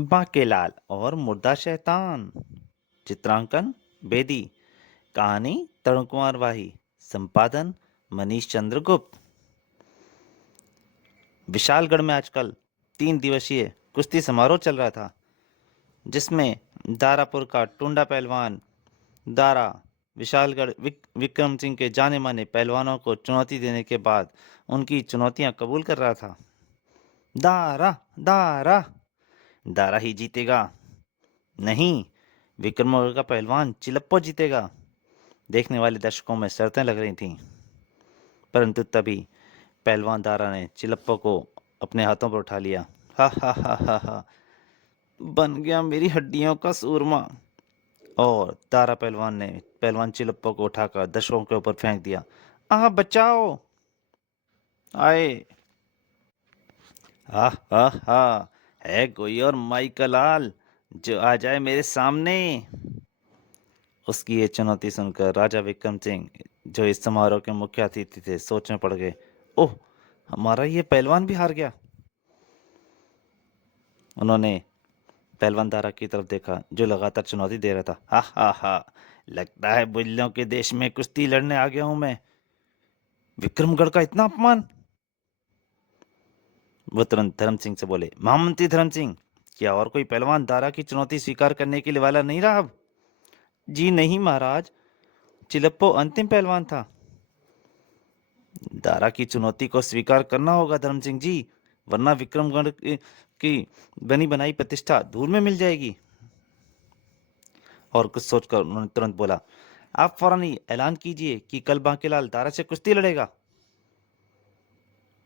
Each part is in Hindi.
बांकेलाल और मुर्दा शैतान। चित्रांकन बेदी। कहानी तरुण कुमार वाही। संपादन मनीष चंद्र गुप्त। विशालगढ़ में आजकल 3 दिवसीय कुश्ती समारोह चल रहा था, जिसमें दारापुर का टुंडा पहलवान दारा विशालगढ़ विक्रम सिंह के जाने माने पहलवानों को चुनौती देने के बाद उनकी चुनौतियां कबूल कर रहा था। दारा दारा दारा ही जीतेगा। नहीं, विक्रमगढ़ का पहलवान चिलप्पो जीतेगा। देखने वाले दर्शकों में शर्तें लग रही थीं, परंतु तभी पहलवान दारा ने चिलप्पो को अपने हाथों पर उठा लिया। हा हा हा हा हा, बन गया मेरी हड्डियों का सूरमा। और दारा पहलवान ने पहलवान चिलप्पो को उठाकर दर्शकों के ऊपर फेंक दिया। आह, बचाओ, आए। हा हा हा, है कोई और माई का लाल जो आ जाए मेरे सामने। उसकी ये चुनौती सुनकर राजा विक्रम सिंह, जो इस समारोह के मुख्य अतिथि थे, सोच में पड़ गए। ओह, हमारा ये पहलवान भी हार गया। उन्होंने पहलवान दारा की तरफ देखा, जो लगातार चुनौती दे रहा था। हा हा हा, लगता है बुल्लियों के देश में कुश्ती लड़ने आ गया हूं मैं। विक्रमगढ़ का इतना अपमान। वो तुरंत धर्म सिंह से बोले, महामंत्री धर्म सिंह, क्या और कोई पहलवान दारा की चुनौती स्वीकार करने के लिए वाला नहीं रहा अब? जी नहीं महाराज, चिलप्पो अंतिम पहलवान था। दारा की चुनौती को स्वीकार करना होगा धर्म सिंह जी, वरना विक्रमगढ़ की बनी बनाई प्रतिष्ठा धूल में मिल जाएगी। और कुछ सोचकर उन्होंने तुरंत बोला, आप फौरन ही ऐलान कीजिए कि कल बांकेलाल दारा से कुश्ती लड़ेगा।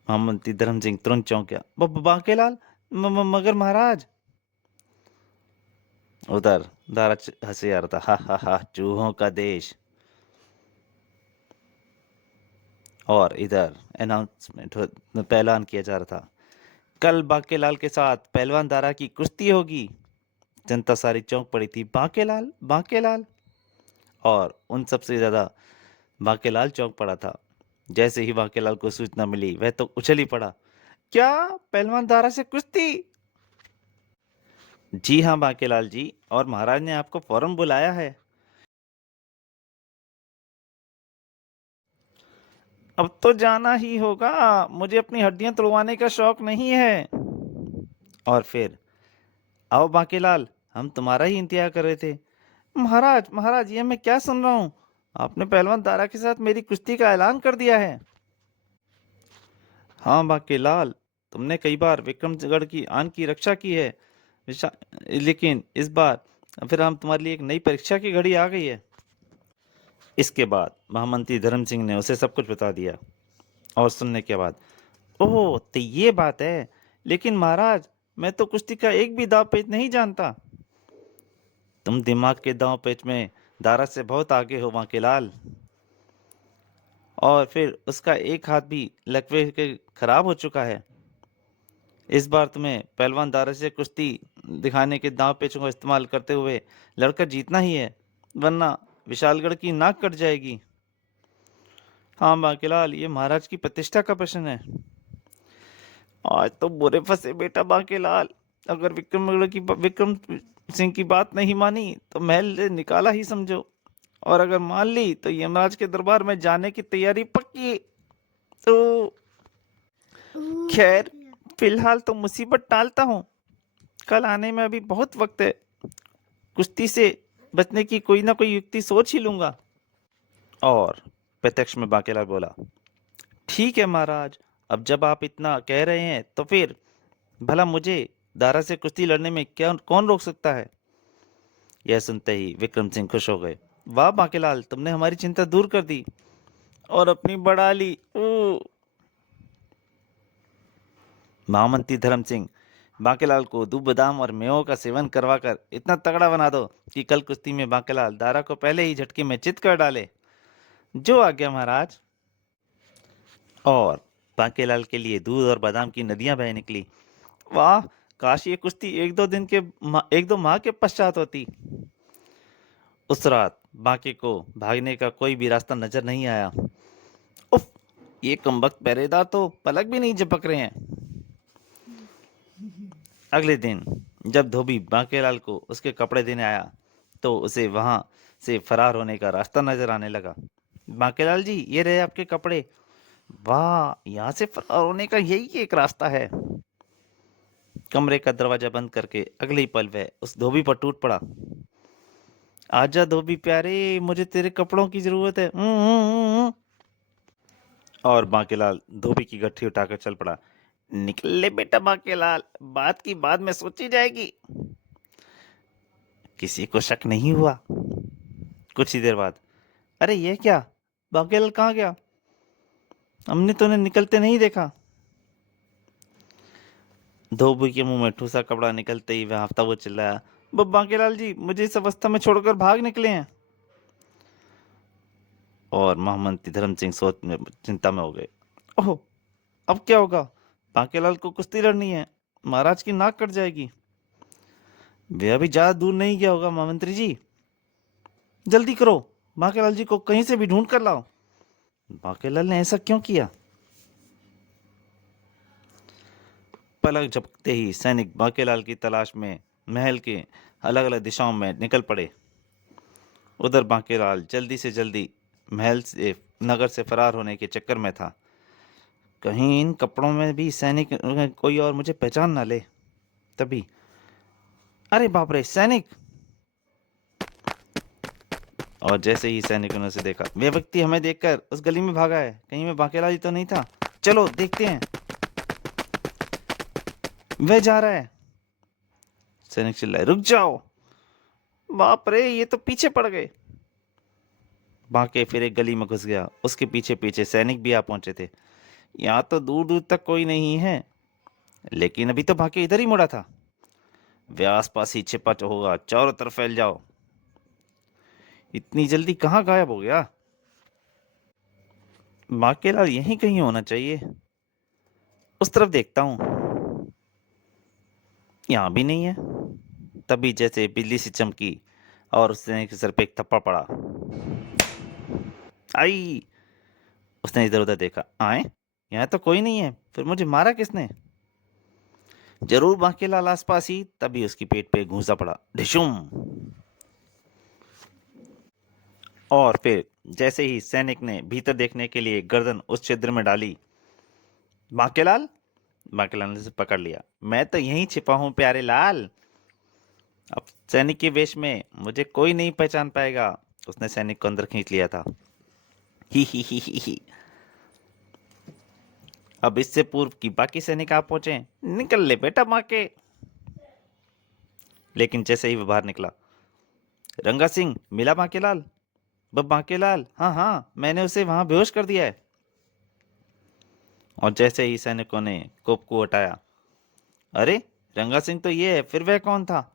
महामंत्री धर्म सिंह तुरंत चौंक गया। बांकेलाल, मगर महाराज। उधर दारा हंसे आ रहा था। हा हा हा, चूहों का देश। और इधर अनाउंसमेंट ऐलान किया जा रहा था, कल बांकेलाल के साथ पहलवान दारा की कुश्ती होगी। जनता सारी चौंक पड़ी थी। बांकेलाल, बांकेलाल। और उन सबसे ज्यादा बांकेलाल चौंक पड़ा था। जैसे ही बांकेलाल को सूचना मिली, वह तो उछल ही पड़ा। क्या, पहलवान दारा से कुश्ती? जी हाँ बांकेलाल जी, और महाराज ने आपको फौरन बुलाया है। अब तो जाना ही होगा, मुझे अपनी हड्डियां तुड़वाने का शौक नहीं है। और फिर, आओ बांकेलाल, हम तुम्हारा ही इंतजार कर रहे थे। महाराज, महाराज, ये मैं क्या सुन रहा हूँ? आपने पहलवान दारा के साथ मेरी कुश्ती का ऐलान कर दिया है। हाँ बांकेलाल, तुमने कई बार विक्रमगढ़ की आन की रक्षा की है, लेकिन इस बार फिर हम तुम्हारे लिए एक नई परीक्षा की घड़ी आ गई है। इसके बाद महामंत्री धर्म सिंह ने उसे सब कुछ बता दिया। और सुनने के बाद, ओह तो ये बात है। लेकिन महाराज, मैं तो कुश्ती का एक भी दाव पेच नहीं जानता। तुम दिमाग के दांव पेच में दारा से बहुत आगे हो बांकेलाल। और फिर उसका एक हाथ भी लकवे के खराब हो चुका है। इस बार तुम्हें पहलवान दारा से कुश्ती दिखाने के दांव पेचों का इस्तेमाल करते हुए लड़कर जीतना ही है, वरना विशालगढ़ की नाक कट जाएगी। हाँ बांकेलाल, ये महाराज की प्रतिष्ठा का प्रश्न है। आज तो बुरे फंसे बेटा बांकेलाल। अगर विक्रम सिंह की बात नहीं मानी तो महल से निकाला ही समझो, और अगर मान ली तो यमराज के दरबार में जाने की तैयारी पक्की। तो खैर, फिलहाल तो मुसीबत टालता हूँ, कल आने में अभी बहुत वक्त है। कुश्ती से बचने की कोई ना कोई युक्ति सोच ही लूंगा। और प्रत्यक्ष में बांकेलाल बोला, ठीक है महाराज, अब जब आप इतना कह रहे हैं तो फिर भला मुझे दारा से कुश्ती लड़ने में क्या कौन रोक सकता है? यह सुनते ही विक्रम सिंह खुश हो गए। वाह बांकेलाल, तुमने हमारी चिंता दूर कर दी और अपनी बढ़ा ली। महामंत्री धर्म सिंह, बांकेलाल को दूध बादाम और मेवों का सेवन करवाकर इतना तगड़ा बना दो कि कल कुश्ती में बांकेलाल दारा को पहले ही झटके में चित कर डाले। जो आज्ञा महाराज। और बांकेलाल के लिए दूध और बादाम की नदियां बह निकली। वाह, काश ये कुश्ती एक दो माह के पश्चात होती। उस रात बांके को भागने का कोई भी रास्ता नजर नहीं आया। उफ, ये कमबख्त पहरेदार तो पलक भी नहीं झपक रहे हैं। अगले दिन जब धोबी बांकेलाल को उसके कपड़े देने आया तो उसे वहां से फरार होने का रास्ता नजर आने लगा। बांकेलाल जी, ये रहे आपके कपड़े। वाह, यहाँ से फरार होने का यही एक रास्ता है। कमरे का दरवाजा बंद करके अगले ही पल वह उस धोबी पर टूट पड़ा। आजा धोबी प्यारे, मुझे तेरे कपड़ों की जरूरत है। और बांकेलाल धोबी की गठरी उठाकर चल पड़ा। निकल ले बेटा बांकेलाल, बात की बाद में सोची जाएगी। किसी को शक नहीं हुआ। कुछ ही देर बाद, अरे ये क्या, बांकेलाल कहाँ गया? हमने तो उन्हें निकलते नहीं देखा। धोबी के मुंह में ठूसा कपड़ा निकलते ही वह हफ्ता वो चिल्लाया, बांकेलाल जी, मुझे इस अवस्था में छोड़कर भाग निकले हैं। और महामंत्री धर्म सिंह सोच में चिंता में हो गए। ओह, अब क्या होगा? बांकेलाल को कुश्ती लड़नी है, महाराज की नाक कट जाएगी। वे अभी ज्यादा दूर नहीं गया होगा महामंत्री जी, जल्दी करो, बांकेलाल जी को कहीं से भी ढूंढ कर लाओ। बांकेलाल ने ऐसा क्यों किया? पलक झपकते ही सैनिक बांकेलाल की तलाश में महल के अलग अलग दिशाओं में निकल पड़े। उधर बांकेलाल जल्दी से जल्दी महल से नगर से फरार होने के चक्कर में था। कहीं इन कपड़ों में भी सैनिक कोई और मुझे पहचान ना ले। तभी, अरे बाप रे, सैनिक! और जैसे ही सैनिकों ने उसे देखा, वे व्यक्ति हमें देखकर उस गली में भागा है। कहीं मैं बांकेलाल ही तो नहीं था? चलो देखते हैं। वह जा रहा है। सैनिक चिल्लाए, रुक जाओ। बाप रे, ये तो पीछे पड़ गए। बांके फिर एक गली में घुस गया। उसके पीछे पीछे सैनिक भी आ पहुंचे थे। यहाँ तो दूर दूर तक कोई नहीं है, लेकिन अभी तो बांके इधर ही मुड़ा था। वे आसपास ही छिपा होगा, चारों तरफ फैल जाओ। इतनी जल्दी कहाँ गायब हो गया? बांकेलाल यहीं कहीं होना चाहिए। उस तरफ देखता हूँ, यहाँ भी नहीं है। तभी जैसे बिजली सी चमकी और उस सैनिक के सर पे एक थप्पड़ पड़ा। आई! उसने इधर उधर देखा। आए, यहाँ तो कोई नहीं है, फिर मुझे मारा किसने? जरूर बांकेलाल आसपास ही। तभी उसकी पेट पे घूंसा पड़ा, ढिशुम। और फिर जैसे ही सैनिक ने भीतर देखने के लिए गर्दन उस छिद्र में डाली, बांकेलाल! बांकेलाल ने उसे पकड़ लिया। मैं तो यहीं छिपा हूं प्यारे लाल, अब सैनिक के वेश में मुझे कोई नहीं पहचान पाएगा। उसने सैनिक को अंदर खींच लिया था। ही। अब इससे पूर्व कि बाकी सैनिक आ पहुंचे, निकल ले बेटा बांके। लेकिन जैसे ही वह बाहर निकला, रंगा सिंह, मिला बांकेलाल? बांकेलाल, हाँ हाँ, मैंने उसे वहां बेहोश कर दिया है। और जैसे ही सैनिकों ने कोप को हटाया, अरे रंगा सिंह तो ये है, फिर वह कौन था?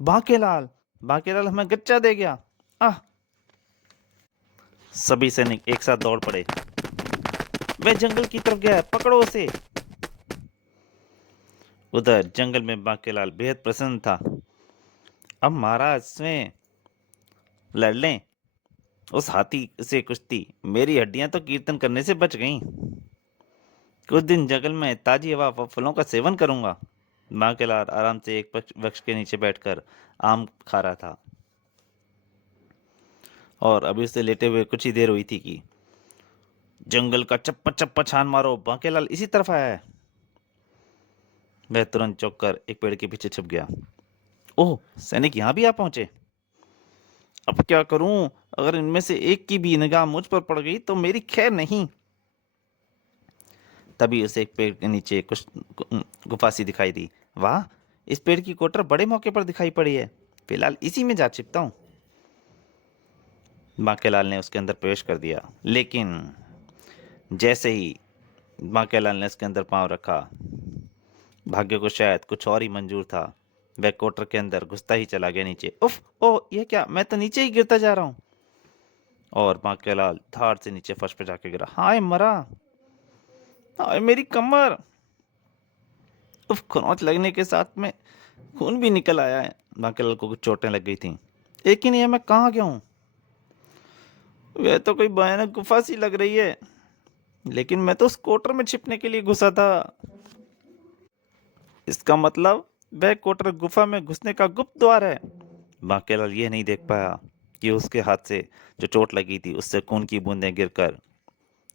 बांकेलाल! बांकेलाल हमें गच्चा दे गया। आह! सभी सैनिक एक साथ दौड़ पड़े। वह जंगल की तरफ गया है, पकड़ो उसे। उधर जंगल में बांकेलाल बेहद प्रसन्न था। अब महाराज स्वयं लड़ लें उस हाथी से कुश्ती, मेरी हड्डियां तो कीर्तन करने से बच गईं। कुछ दिन जंगल में ताजी हवा व फलों का सेवन करूंगा। बांकेलाल आराम से एक वृक्ष के नीचे बैठकर आम खा रहा था। और अभी उससे लेटे हुए कुछ ही देर हुई थी कि जंगल का चप्पा चप्पा छान मारो, बांकेलाल इसी तरफ आया है। वह तुरंत चौंक कर एक पेड़ के पीछे छुप गया। ओह, सैनिक यहाँ भी आ पहुंचे। अब क्या करूं? अगर इनमें से एक की भी निगाह मुझ पर पड़ गई तो मेरी खैर नहीं। तभी उसे एक पेड़ के नीचे कुछ गुफा सी दिखाई दी। वाह, इस पेड़ की कोटर बड़े मौके पर दिखाई पड़ी है, फिलहाल इसी में जा छिपता हूँ। बांकेलाल ने उसके अंदर प्रवेश कर दिया। लेकिन जैसे ही बांकेलाल ने उसके अंदर पांव रखा, भाग्य को शायद कुछ और ही मंजूर था। वह कोटर के अंदर घुसता ही चला गया नीचे। उफ! ओ, ये क्या, मैं तो नीचे ही गिरता जा रहा हूँ। और बांकेलाल धाड़ से नीचे फर्श पे जाके गिरा। हाय मरा, हाय मेरी कमर। उफ! खरोंच लगने के साथ में खून भी निकल आया है। बांकेलाल को कुछ चोटें लग गई थी। एक ही नहीं है, मैं कहाँ गया हूँ? वह तो कोई भयानक गुफा सी लग रही है, लेकिन मैं तो उस कोटर में छिपने के लिए घुसा था। इसका मतलब वह कोटर गुफा में घुसने का गुप्त द्वार है। बांकेलाल यह नहीं देख पाया कि उसके हाथ से जो चोट लगी थी उससे खून की बूंदें गिरकर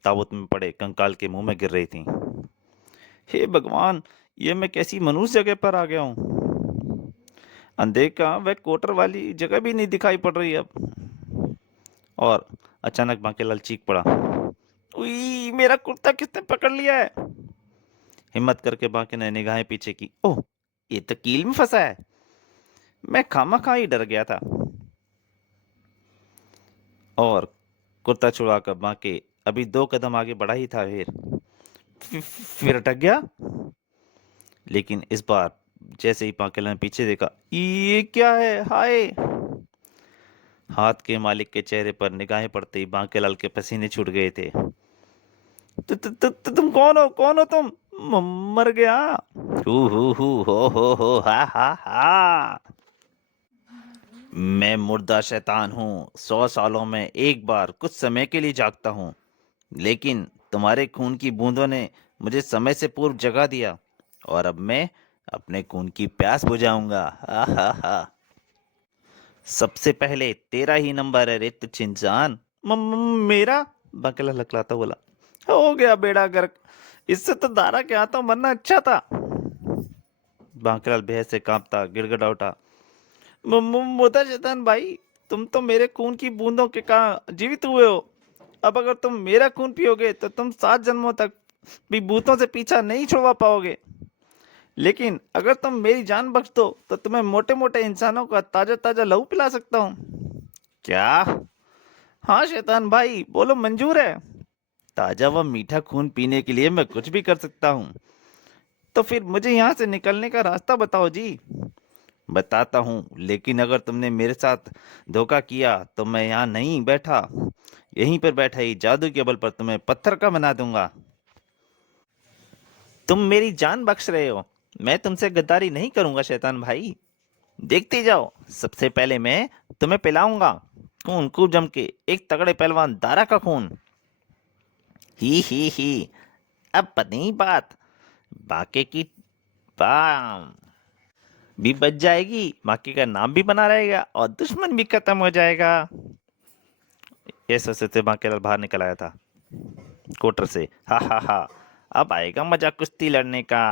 ताबूत में पड़े कंकाल के मुंह में गिर रही थीं। हे भगवान, ये मैं कैसी मनुष्य जगह पर आ गया हूँ। अनदेखा वह कोटर वाली जगह भी नहीं दिखाई पड़ रही अब। और अचानक बांकेलाल चीख पड़ा, उई, मेरा कुर्ता किसने पकड़ लिया है। हिम्मत करके बांके ने निगाहें पीछे की। ओह, ये तो कील में फंसा है। मैं खामखा ही डर गया था। और कुर्ता छुड़ाकर बांके अभी 2 कदम आगे बढ़ा ही था, फिर अटक गया। लेकिन इस बार जैसे ही बांकेला ने पीछे देखा, ये क्या है, हाय। हाथ के मालिक के चेहरे पर निगाहें पड़ते ही बांकेलाल के पसीने छूट गए थे। तुम कौन हो तुम। मर गया। हु हो हा हा हा। मैं मुर्दा शैतान हूँ। 100 सालों में एक बार कुछ समय के लिए जागता हूँ, लेकिन तुम्हारे खून की बूंदों ने मुझे समय से पूर्व जगा दिया, और अब मैं अपने खून की प्यास बुझाऊंगा। हा हा हा। सबसे पहले तेरा ही नंबर है रे तुच्छ इंसान। मेरा। बकला लकलाता बोला। हो गया बेड़ा गर्क, इससे तो दारा के हाथों मरना अच्छा था। बांकलाल बेहद से कांपता गिड़गिड़ा उठा, मोता शैतान भाई, तुम तो मेरे खून की बूंदों के कारण जीवित हुए हो। अब अगर तुम मेरा खून पियोगे तो तुम 7 जन्मों तक भी भूतों से पीछा नहीं छुड़वा पाओगे। लेकिन अगर तुम मेरी जान बख्श दो तो तुम्हें मोटे मोटे इंसानों का ताजा ताजा लहू पिला सकता हूँ। क्या? हाँ शैतान भाई, बोलो, मंजूर है। ताजा व मीठा खून पीने के लिए मैं कुछ भी कर सकता हूँ। तो फिर मुझे यहाँ से निकलने का रास्ता बताओ जी। बताता हूँ, लेकिन अगर तुमने मेरे साथ धोखा किया तो मैं यहाँ नहीं बैठा, यहीं पर बैठा ही जादू के बल पर तुम्हें पत्थर का बना दूंगा। तुम मेरी जान बख्श रहे हो, मैं तुमसे गद्दारी नहीं करूंगा शैतान भाई। देखते जाओ, सबसे पहले मैं तुम्हें पिलाऊंगा खून खूब जम के, एक तगड़े पहलवान दारा का खून। ही अब बनी बात। बाके की बाम भी बच जाएगी, बाकी का नाम भी बना रहेगा और दुश्मन भी खत्म हो जाएगा। ये सोचते बांकेलाल बाहर निकल आया था कोटर से। हा हा हा, अब आएगा मजा कुश्ती लड़ने का।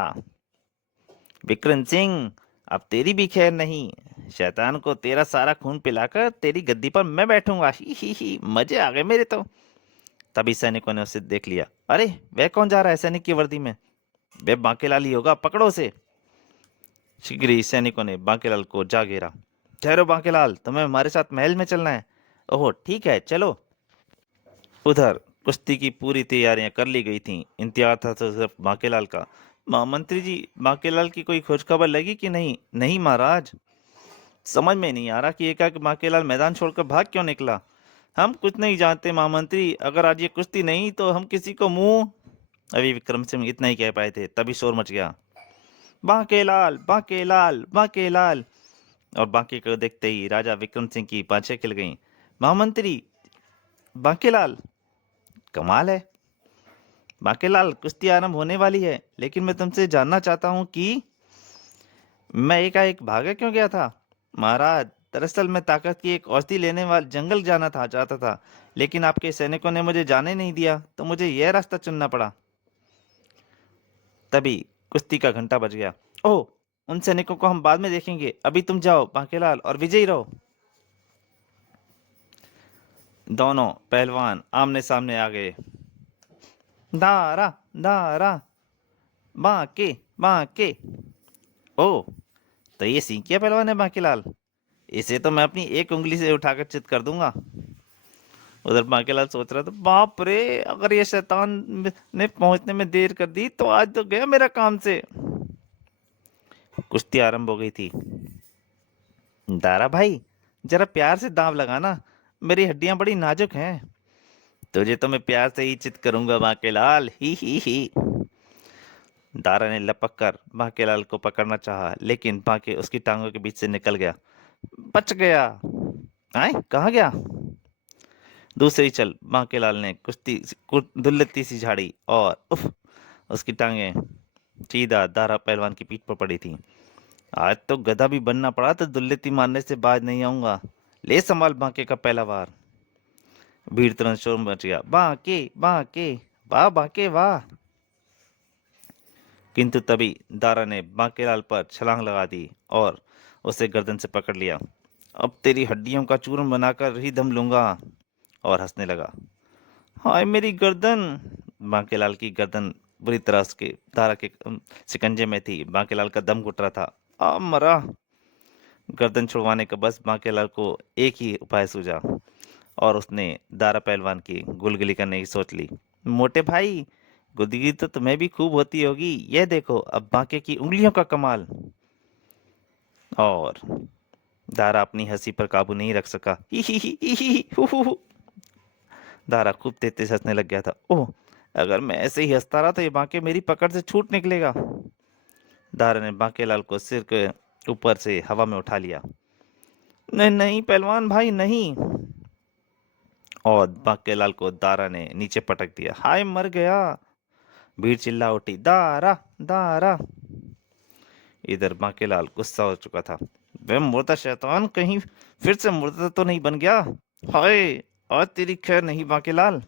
विक्रम सिंह, अब तेरी भी खैर नहीं। शैतान को तेरा सारा खून पिलाकर तेरी गद्दी पर मैं बैठूंगा। ही मजे आ गए मेरे तो। तभी सैनिकों ने उसे देख लिया। अरे, वह कौन जा रहा है सैनिक की वर्दी में? वे बांकेलाल ही होगा, पकड़ो उसे। शीघ्र ही सैनिकों ने बांकेलाल को जा घेरा। ठहरो बांकेलाल, तुम्हें हमारे साथ महल में चलना है। ओहो ठीक है, चलो। उधर कुश्ती की पूरी तैयारियां कर ली गई थीं। इंतजार था तो सिर्फ बांकेलाल का। मंत्री जी, बांकेलाल की कोई खोज खबर लगी कि नहीं? नहीं महाराज, समझ में नहीं आ रहा कि एकाएक बांकेलाल मैदान छोड़कर भाग क्यों निकला। हम कुछ नहीं जानते महामंत्री, अगर आज ये कुश्ती नहीं तो हम किसी को मुंह। अभी विक्रम सिंह इतना ही कह पाए थे, तभी शोर मच गया। बांकेलाल, बांकेलाल, बांकेलाल। और बांके को देखते ही राजा विक्रम सिंह की बाछें खिल गईं। महामंत्री, बांकेलाल, कमाल है। बांकेलाल, कुश्ती आरंभ होने वाली है, लेकिन मैं तुमसे जानना चाहता हूँ कि मैं एकाएक भागा क्यों गया था। महाराज, दरअसल मैं ताकत की एक औषधि लेने वाले जंगल जाना था चाहता था, लेकिन आपके सैनिकों ने मुझे जाने नहीं दिया, तो मुझे यह रास्ता चुनना पड़ा। तभी कुश्ती का घंटा बज गया। ओह, उन सैनिकों को हम बाद में देखेंगे, अभी तुम जाओ बांकेलाल और विजयी रहो। दोनों पहलवान आमने सामने आ गए। दारा, दारा, बांके, बांके। ओह, तो ये सींकिया पहलवान है बांकेलाल। इसे तो मैं अपनी एक उंगली से उठाकर चित कर दूंगा। उधर बांकेलाल सोच रहा था, बाप रे, अगर ये शैतान ने पहुंचने में देर कर दी तो आज तो गया मेरा काम से। कुश्ती आरंभ हो गई थी। दारा भाई, जरा प्यार से दांव लगाना, मेरी हड्डियां बड़ी नाजुक हैं। तुझे तो मैं प्यार से ही चित करूंगा बांकेलाल। ही। दारा ने लपक कर बांकेलाल को पकड़ना चाहा, लेकिन बांके उसकी टांगों के बीच से निकल गया। बच गया। आए, कहाँ गया? दूसरी चल बांकेलाल ने कुश्ती दुल्लती सी झाड़ी और उफ, उसकी टांगे सीधा दारा पहलवान की पीठ पर पड़ी थी। आज तो गधा भी बनना पड़ा तो दुल्लेती मारने से बाज नहीं आऊंगा। ले संभाल बांके का पहला वार। भीड़ तुरंत शोर मच गया, बांके बांके, वाह बांके वाह। किंतु तभी दारा ने बांकेलाल पर छलांग लगा दी और उसे गर्दन से पकड़ लिया। अब तेरी हड्डियों का चूर्ण बनाकर ही दम लूंगा। और हंसने लगा। हाय मेरी गर्दन। बांकेलाल की गर्दन बुरी तरह उसके दारा के शिकंजे में थी। बांकेलाल का दम घुट रहा था। आ मरा। गर्दन छुड़वाने का बस बांकेलाल को एक ही उपाय सूझा और उसने दारा पहलवान की गुलगुली करने की सोच ली। मोटे भाई, गुदगी तो तुम्हें भी खूब होती होगी, ये देखो अब बांके की उंगलियों का कमाल। और दारा अपनी हंसी पर काबू नहीं रख सका। He who who. दारा खूब तेज तेज हंसने लग गया था। ओह, अगर मैं ऐसे ही हंसता रहा तो ये बांके मेरी पकड़ से छूट निकलेगा। दारा ने बांकेलाल को सिर के ऊपर से हवा में उठा लिया। नहीं नहीं पहलवान भाई नहीं। और बांकेलाल को दारा ने नीचे पटक दिया। हाय मर गया। भीड़ चिल्ला उठी, दारा दारा। इधर बांकेलाल गुस्सा हो चुका था। वे मुर्दा शैतान कहीं फिर से मुर्दा तो नहीं बन गया। हाय, आज तेरी खैर नहीं बांकेलाल।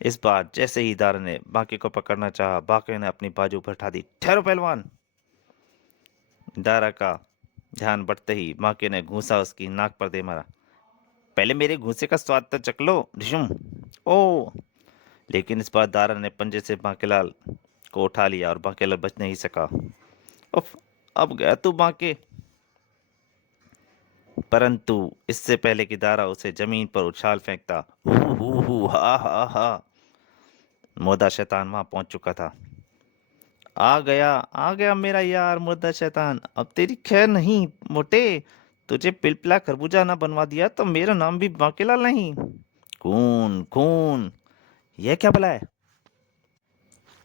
इस बार जैसे ही दारा ने बांके को पकड़ना चाहा, बांके ने अपनी बाजू पर उठा दी। ठहरो पहलवान। दारा का ध्यान बढ़ते ही बांके ने घूंसा उसकी नाक पर दे मारा। पहले मेरे घूंसे का स्वाद तो चख लो ढिशुम। ओ। लेकिन इस बार दारा ने पंजे से बांकेलाल को उठा लिया और बांकेलाल बच नहीं सका। उफ, अब गया तू बांके। परंतु इससे पहले कि दारा उसे जमीन पर उछाल फेंकता, हु हा हा हा, मोदा शैतान वहां पहुंच चुका था। आ गया मेरा यार मुर्दा शैतान, अब तेरी खैर नहीं मोटे। तुझे पिलपिला खरबूजा ना बनवा दिया तो मेरा नाम भी बांकेलाल नहीं। खून खून, यह क्या भला है।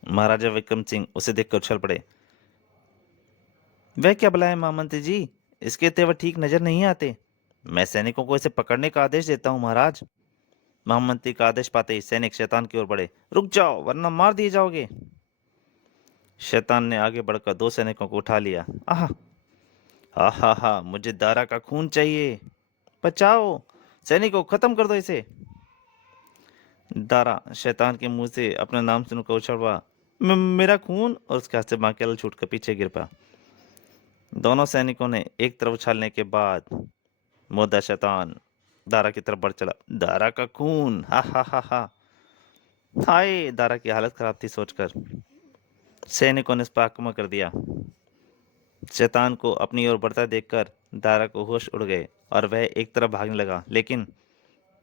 महाराजा विक्रम सिंह उसे देखकर उछल पड़े। वह क्या भला है महामंत्री जी, इसके तेवर ठीक नजर नहीं आते। मैं सैनिकों को इसे पकड़ने का आदेश देता हूँ महाराज। महामंत्री का आदेश पाते ही सैनिक शैतान की ओर बढ़े। रुक जाओ वरना मार दिए जाओगे। शैतान ने आगे बढ़कर दो सैनिकों को उठा लिया। आह, हा, मुझे दारा का खून चाहिए। बचाओ, सैनिकों खत्म कर दो इसे। दारा शैतान के मुंह से अपना नाम सुनकर उछल पड़ा। मेरा खून। और उसके हाथ से बांकेलाल छूटकर पीछे गिर पड़ा। दोनों सैनिकों ने एक तरफ उछालने के बाद मोदा शैतान दारा की तरफ बढ़ चला। दारा का खून, हा हा हा हा। हाय, दारा की हालत खराब थी सोचकर। सैनिकों ने इस पर आक्रमण कर दिया। शैतान को अपनी ओर बढ़ता देखकर दारा को होश उड़ गए और वह एक तरफ भागने लगा। लेकिन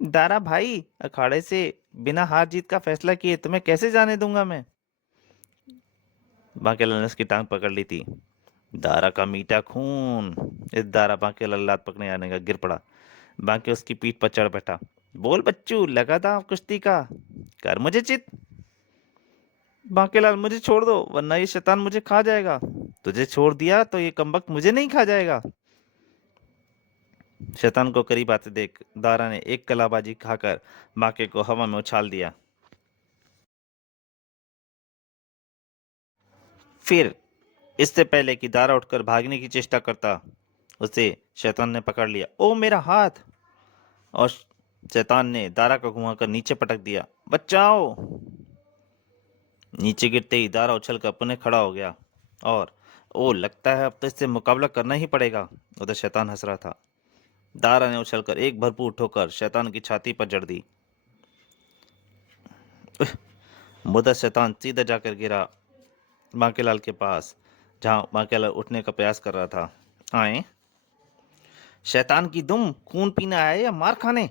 दारा भाई, अखाड़े से बिना हार जीत का फैसला किए तुम्हें कैसे जाने दूंगा मैं। बांकेलाल ने उसकी टांग पकड़ ली थी। दारा का मीठा खून। इस दारा बांकेलाल लात पकड़ने आने का गिर पड़ा। बांके उसकी पीठ पर चढ़ बैठा। बोल बच्चू, लगा था कुश्ती का, कर मुझे चित। बांकेलाल मुझे छोड़ दो वरना ये शैतान मुझे खा जाएगा। तुझे छोड़ दिया तो ये कमबख्त मुझे नहीं खा जाएगा। शैतान को करीब आते देख दारा ने एक कलाबाजी खाकर बांके को हवा में उछाल दिया। फिर इससे पहले कि दारा उठकर भागने की चेष्टा करता, उसे शैतान ने पकड़ लिया। ओ मेरा हाथ। और शैतान ने दारा को घुमाकर नीचे पटक दिया। बचाओ। नीचे गिरते ही दारा उछलकर पुनः खड़ा हो गया और ओ, लगता है अब तो इससे मुकाबला करना ही पड़ेगा। उधर शैतान हंस रहा था। दारा ने उछलकर एक भरपूर ठोकर शैतान की छाती पर जड़ दी। मुदा शैतान सीधा जाकर गिरा बांकेलाल के पास, जहां बांकेलाल उठने का प्रयास कर रहा था। आए शैतान की दुम, खून पीने आया या मार खाने।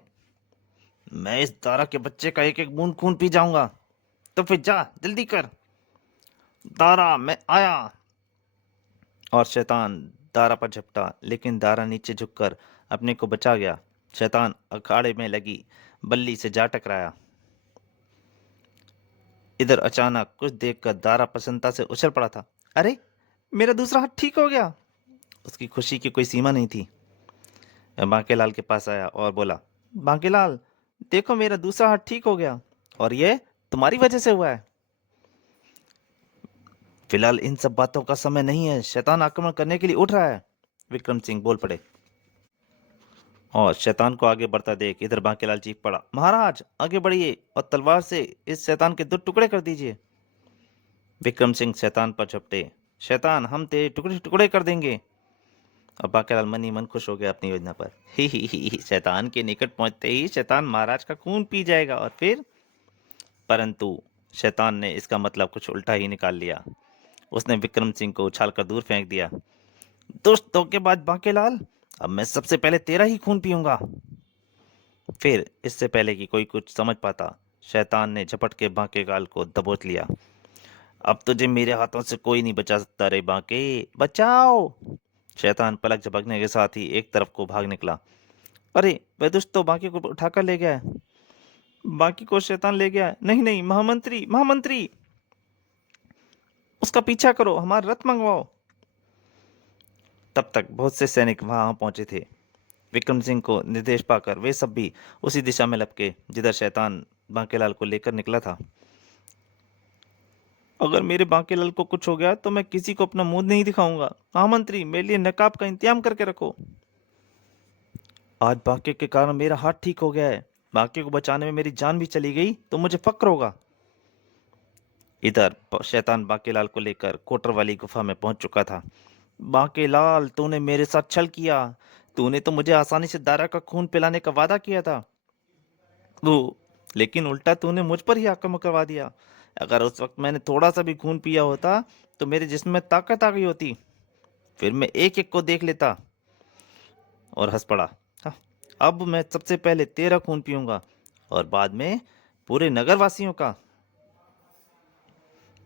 मैं इस दारा के बच्चे का एक एक बूंद खून पी जाऊंगा। तो फिर जा जल्दी कर। दारा मैं आया। और शैतान दारा पर झपटा, लेकिन दारा नीचे झुककर अपने को बचा गया। शैतान अखाड़े में लगी बल्ली से जा टकराया। इधर अचानक कुछ देखकर दारा प्रसन्नता से उछल पड़ा था। अरे, मेरा दूसरा हाथ ठीक हो गया। उसकी खुशी की कोई सीमा नहीं थी। वह बांकेलाल के पास आया और बोला, बांकेलाल देखो, मेरा दूसरा हाथ ठीक हो गया और ये तुम्हारी वजह से हुआ है। फिलहाल इन सब बातों का समय नहीं है, शैतान आक्रमण करने के लिए उठ रहा है, विक्रम सिंह बोल पड़े। और शैतान को आगे बढ़ता देख इधर बांकेलाल चीख पड़ा, महाराज आगे बढ़िए और तलवार से इस शैतान के 2 टुकड़े कर दीजिए। विक्रम सिंह शैतान पर झपटे, शैतान हम तेरे टुकड़े टुकड़े कर देंगे। और बांकेलाल मन ही मन खुश हो गया अपनी योजना पर। ही शैतान के निकट पहुंचते ही शैतान महाराज का खून पी जाएगा और फिर। परंतु शैतान ने इसका मतलब कुछ उल्टा ही निकाल लिया। उसने विक्रम सिंह को उछालकर दूर फेंक दिया। दुष्ट धोखेबाज बांकेलाल, अब मैं सबसे पहले तेरा ही खून पीऊंगा। फिर इससे पहले कि कोई कुछ समझ पाता, शैतान ने झपट के बांकेलाल को दबोच लिया। अब तुझे मेरे हाथों से कोई नहीं बचा सकता रे बांके, बचाओ। शैतान पलक झपकने के साथ ही एक तरफ को भाग निकला। अरे वह दुष्ट तो बांके को उठाकर ले गया है। बाकी को शैतान ले गया है। नहीं नहीं, महामंत्री महामंत्री, उसका पीछा करो, हमारा रथ मंगवाओ। तब तक बहुत से सैनिक वहां पहुंचे थे। विक्रम सिंह को निर्देश पाकर वे सब भी उसी दिशा में लपके जिधर शैतान बांकेलाल को लेकर निकला था। अगर मेरे बांकेलाल को कुछ हो गया तो मैं किसी को अपना मुंह नहीं दिखाऊंगा। महामंत्री, मेरे लिए नकाब का इंतजाम करके रखो। आज बांके के कारण मेरा हाथ ठीक हो गया है। बांके को बचाने में मेरी जान भी चली गई तो मुझे फक्र होगा। इधर शैतान बांकेलाल को लेकर कोटर वाली गुफा में पहुंच चुका था। बांकेलाल, तूने मेरे साथ छल किया। तूने तो मुझे आसानी से दारा का खून पिलाने का वादा किया था। वो, लेकिन उल्टा तूने मुझ पर ही आक्रमण करवा दिया। अगर उस वक्त मैंने थोड़ा सा भी खून पिया होता तो मेरे जिस्म में ताकत आ गई होती। फिर मैं एक एक को देख लेता। और हंस पड़ा। हाँ, अब मैं सबसे पहले तेरा खून पीऊंगा और बाद में पूरे नगर वासियों का।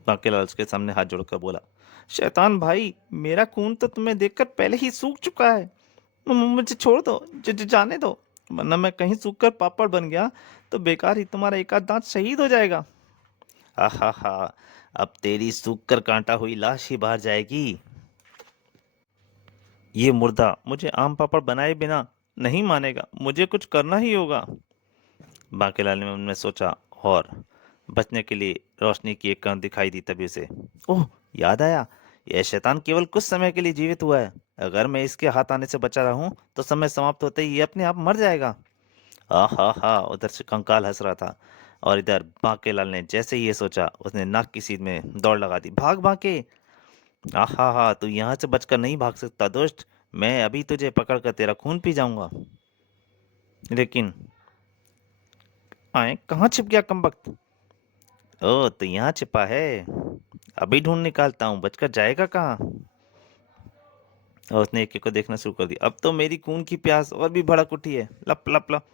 बांकेलाल उसके सामने हाथ जोड़कर बोला, शैतान भाई, मेरा खून तो तुम्हें देखकर पहले ही सूख चुका है। मुझे छोड़ दो, जाने दो, वरना मैं कहीं सूख कर पापड़ बन गया तो बेकार ही तुम्हारा एक आध दांत शहीद हो जाएगा। हा हा, अब तेरी सूख कर कांटा हुई लाश ही बाहर जाएगी। ये मुर्दा मुझे आम पापड़ बनाए बिना नहीं मानेगा, मुझे कुछ करना ही होगा। बांकेलाल ने मन में सोचा और बचने के लिए रोशनी की एक कण दिखाई दी तभी उसे। ओह, याद आया, यह शैतान केवल कुछ समय के लिए जीवित हुआ है। अगर मैं इसके हाथ आने से बचा रहूं तो समय समाप्त होते ही ये अपने आप मर जाएगा। हा, उधर से कंकाल हंस रहा था और इधर बांकेलाल ने जैसे ही ये सोचा उसने नाक की सीध में दौड़ लगा दी। भाग बांके। हा, तू यहाँ से बचकर नहीं भाग सकता दोस्त। मैं अभी तुझे पकड़कर तेरा खून पी जाऊंगा। लेकिन आए कहाँ छिप गया कमबख्त? ओ, तो यहाँ छिपा है, अभी ढूंढ निकालता हूँ, बचकर जाएगा कहाँ। और उसने एक एक को देखना शुरू कर दिया। अब तो मेरी खून की प्यास और भी भड़क उठी है। लप लप लप।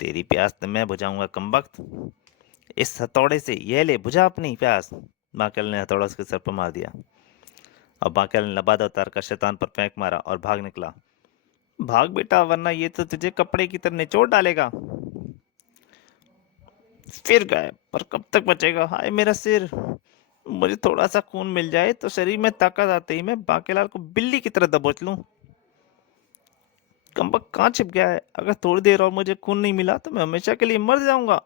तेरी प्यास तो मैं बुझाऊंगा कमबख्त। इस हथौड़े से ये ले, बुझा अपनी प्यास। बांकेल ने हथौड़ा उसके सर पर मार दिया और बांकेल ने लबादा उतार कर शैतान पर फेंक मारा और भाग निकला। भाग बेटा, वरना ये तो तुझे कपड़े की तरह निचोड़ डालेगा। फिर गायब, पर कब तक बचेगा? हाय मेरा सिर। मुझे थोड़ा सा खून मिल जाए तो शरीर में ताकत आते ही मैं बांकेलाल को बिल्ली की तरह दबोच लूं। कमबख्त कहाँ छिप गया है? अगर थोड़ी देर और मुझे खून नहीं मिला तो मैं हमेशा के लिए मर जाऊंगा।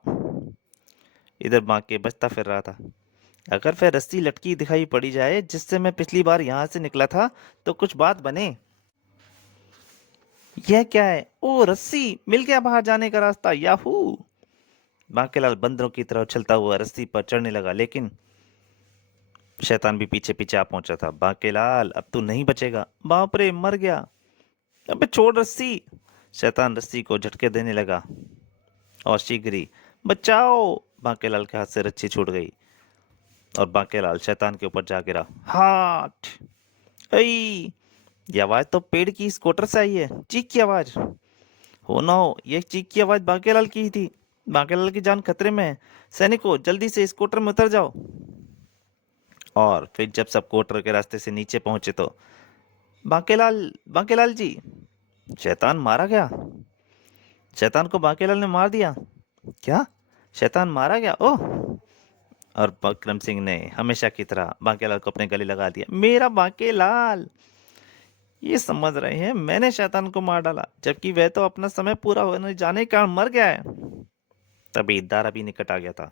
इधर बांके बचता फिर रहा था। अगर वह रस्सी लटकी दिखाई पड़ी जाए जिससे मैं पिछली बार यहां से निकला था तो कुछ बात बने। यह क्या है? ओ रस्सी, मिल गया बाहर जाने का रास्ता, याहू। बांकेलाल बंदरों की तरह उछलता हुआ रस्सी पर चढ़ने लगा, लेकिन शैतान भी पीछे पीछे आ पहुंचा था। बांकेलाल, अब तू नहीं बचेगा। बाप रे, मर गया। अबे छोड़ रस्सी। शैतान रस्सी को झटके देने लगा और शीघ्र ही, बचाओ। बांकेलाल के हाथ से रस्सी छूट गई और बांकेलाल शैतान के ऊपर जा गिरा। हाट ऐ, ये आवाज तो पेड़ की स्कूटर से आई है। चीख की आवाज। हो ना हो, ये चीख की आवाज बांकेलाल की ही थी। बांकेलाल की जान खतरे में है। सैनिकों, जल्दी से स्कूटर में उतर जाओ। और फिर जब सब कोटर के रास्ते से नीचे पहुंचे तो बांकेलाल, बांकेलाल जी, शैतान मारा गया। शैतान को बांकेलाल ने मार दिया। क्या? शैतान मारा गया? ओह। और विक्रम सिंह ने हमेशा की तरह बांकेलाल को अपने गले लगा दिया। मेरा बांकेलाल, ये समझ रहे हैं मैंने शैतान को मार डाला, जबकि वह तो अपना समय पूरा होने जाने के कारण मर गया है। तभी दारा भी निकट आ गया था।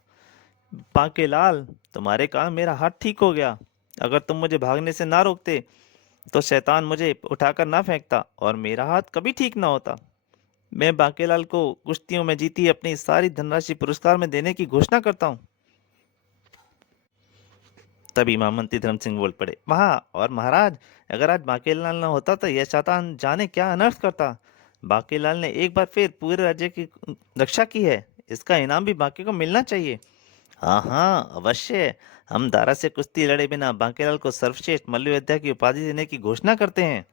बांकेलाल, तुम्हारे कारण मेरा हाथ ठीक हो गया। अगर तुम मुझे भागने से ना रोकते तो शैतान मुझे उठाकर ना फेंकता और मेरा हाथ कभी ठीक ना होता। मैं बांकेलाल को कुश्तियों में जीती अपनी सारी धनराशि पुरस्कार में देने की घोषणा करता हूँ। तभी महामंत्री धर्म सिंह बोल पड़े, वहाँ और महाराज, अगर आज बांकेलाल न होता तो यह शैतान जाने क्या अनर्थ करता। बांकेलाल ने एक बार फिर पूरे राज्य की रक्षा की है, इसका इनाम भी बांके को मिलना चाहिए। हाँ हाँ अवश्य, हम दारा से कुश्ती लड़े बिना बांकेलाल को सर्वश्रेष्ठ मल्लयोद्धा की उपाधि देने की घोषणा करते हैं।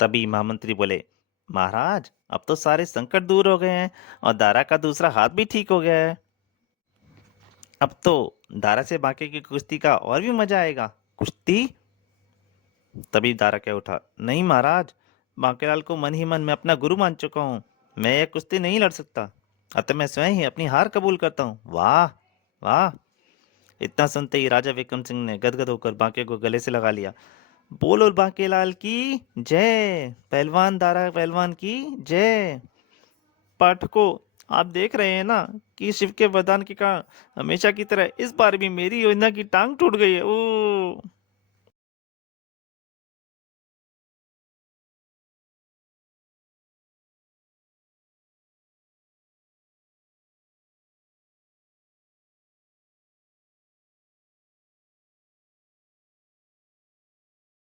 तभी महामंत्री बोले, महाराज अब तो सारे संकट दूर हो गए हैं और दारा का दूसरा हाथ भी ठीक हो गया है। अब तो दारा से बांके की कुश्ती का और भी मजा आएगा। कुश्ती? तभी दारा कह उठा, नहीं महाराज, बांकेलाल को मन ही मन में अपना गुरु मान चुका हूँ, मैं यह कुश्ती नहीं लड़ सकता, अतः मैं स्वयं ही अपनी हार कबूल करता हूँ। वाह वाह। इतना सुनते ही राजा विक्रम सिंह ने गदगद होकर बांके को गले से लगा लिया। बोलो बांकेलाल की जय, पहलवान दारा पहलवान की जय। पाठकों, आप देख रहे हैं ना कि शिव के वरदान के कारण हमेशा की तरह इस बार भी मेरी योजना की टांग टूट गई है। ओ